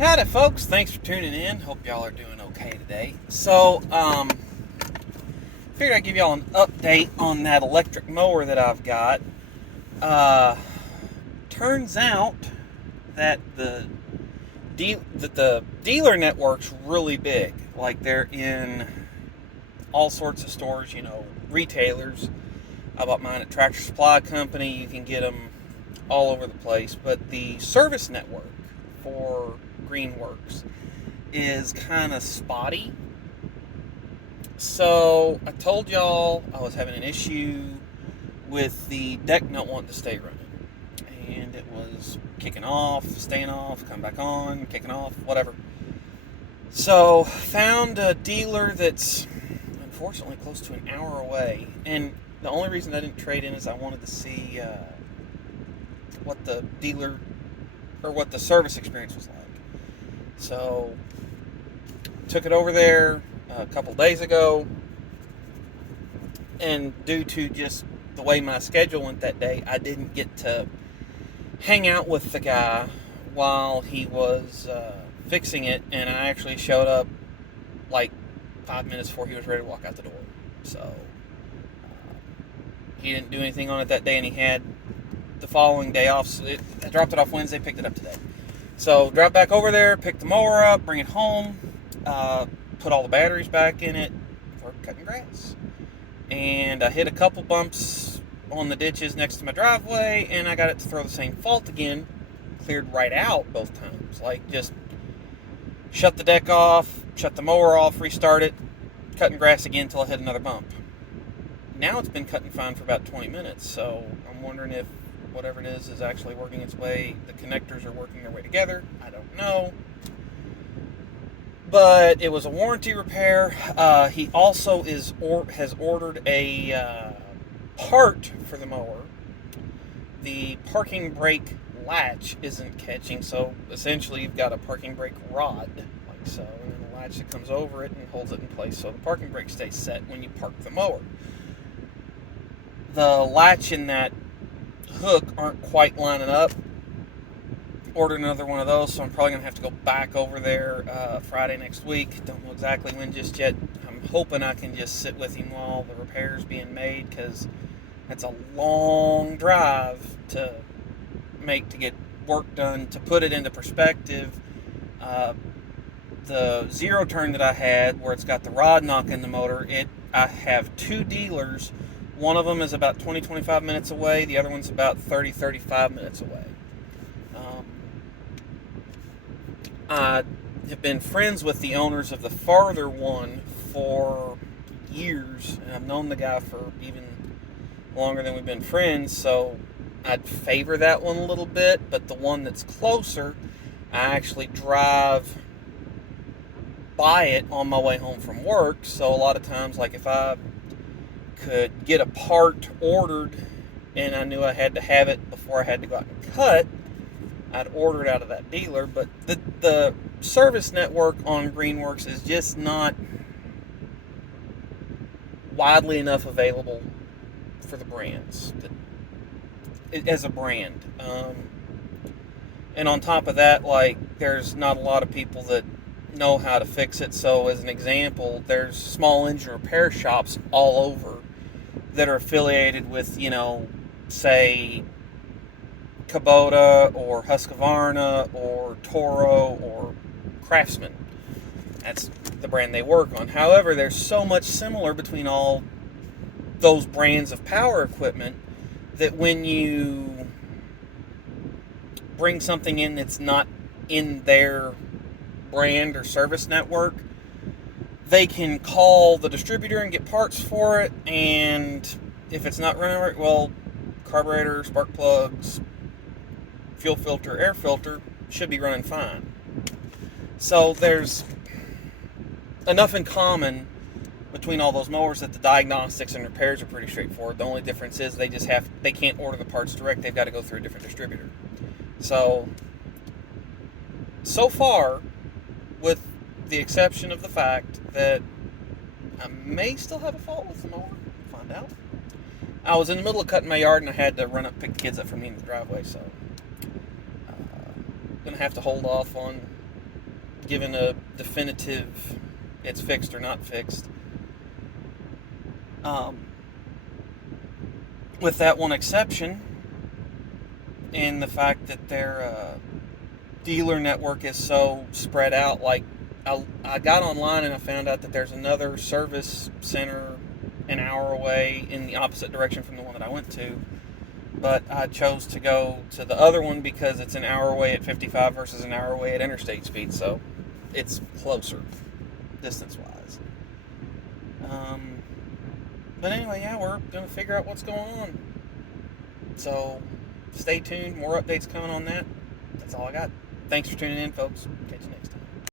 Howdy, folks. Thanks for tuning in. Hope y'all are doing okay today. So, figured I'd give y'all an update on that electric mower that I've got. Turns out that the dealer network's really big. Like, they're in all sorts of stores, retailers. I bought mine at Tractor Supply Company. You can get them all over the place. But the service network for greenworks is kind of spotty. So I told y'all I was having an issue with the deck not wanting to stay running, and it was kicking off, staying off, come back on, kicking off, whatever. So found a dealer that's unfortunately close to an hour away, and the only reason I didn't trade in is I wanted to see what the dealer or what the service experience was like. So, took it over there a couple days ago, and due to just the way my schedule went that day, I didn't get to hang out with the guy while he was fixing it, and I actually showed up like 5 minutes before he was ready to walk out the door. So, he didn't do anything on it that day, and he had the following day off. So I dropped it off Wednesday, picked it up today. So, drop back over there, pick the mower up, bring it home, put all the batteries back in it for cutting grass. And I hit a couple bumps on the ditches next to my driveway, and I got it to throw the same fault again. Cleared right out both times. Like, just shut the deck off, shut the mower off, restart it, cutting grass again until I hit another bump. Now it's been cutting fine for about 20 minutes, so I'm wondering if whatever it is actually working its way. The connectors are working their way together. I don't know. But it was a warranty repair. He also has ordered a part for the mower. The parking brake latch isn't catching, so essentially you've got a parking brake rod, like so, and then a latch that comes over it and holds it in place so the parking brake stays set when you park the mower. The latch and that hook aren't quite lining up. Ordered another one of those, so I'm probably going to have to go back over there Friday next week. Don't know exactly when just yet. I'm hoping I can just sit with him while the repair's being made, because that's a long drive to make to get work done. To put it into perspective, the zero turn that I had, where it's got the rod knocking the motor, I have two dealers. One of them is about 20-25 minutes away. The other one's about 30-35 minutes away. I have been friends with the owners of the farther one for years, and I've known the guy for even longer than we've been friends, so I'd favor that one a little bit. But the one that's closer, I actually drive by it on my way home from work. So a lot of times, like if I could get a part ordered and I knew I had to have it before I had to go out and cut, I'd order it out of that dealer. But the service network on greenworks is just not widely enough available for the brands as a brand. And on top of that, like, there's not a lot of people that know how to fix it. So as an example, there's small engine repair shops all over that are affiliated with, say, Kubota or Husqvarna or Toro or Craftsman. That's the brand they work on. However, there's so much similar between all those brands of power equipment that when you bring something in that's not in their brand or service network, they can call the distributor and get parts for it, and if it's not running right, well, carburetor, spark plugs, fuel filter, air filter should be running fine. So there's enough in common between all those mowers that the diagnostics and repairs are pretty straightforward. The only difference is they can't order the parts direct. They've got to go through a different distributor. So far, with the exception of the fact that I may still have a fault with the mower, find out. I was in the middle of cutting my yard and I had to run up and pick the kids up from me in the driveway, so going to have to hold off on given a definitive it's fixed or not fixed. With that one exception, and the fact that their dealer network is so spread out, like I got online and I found out that there's another service center an hour away in the opposite direction from the one that I went to, but I chose to go to the other one because it's an hour away at 55 versus an hour away at interstate speed, so it's closer distance-wise. But anyway, yeah, we're going to figure out what's going on. So stay tuned. More updates coming on that. That's all I got. Thanks for tuning in, folks. Catch you next time.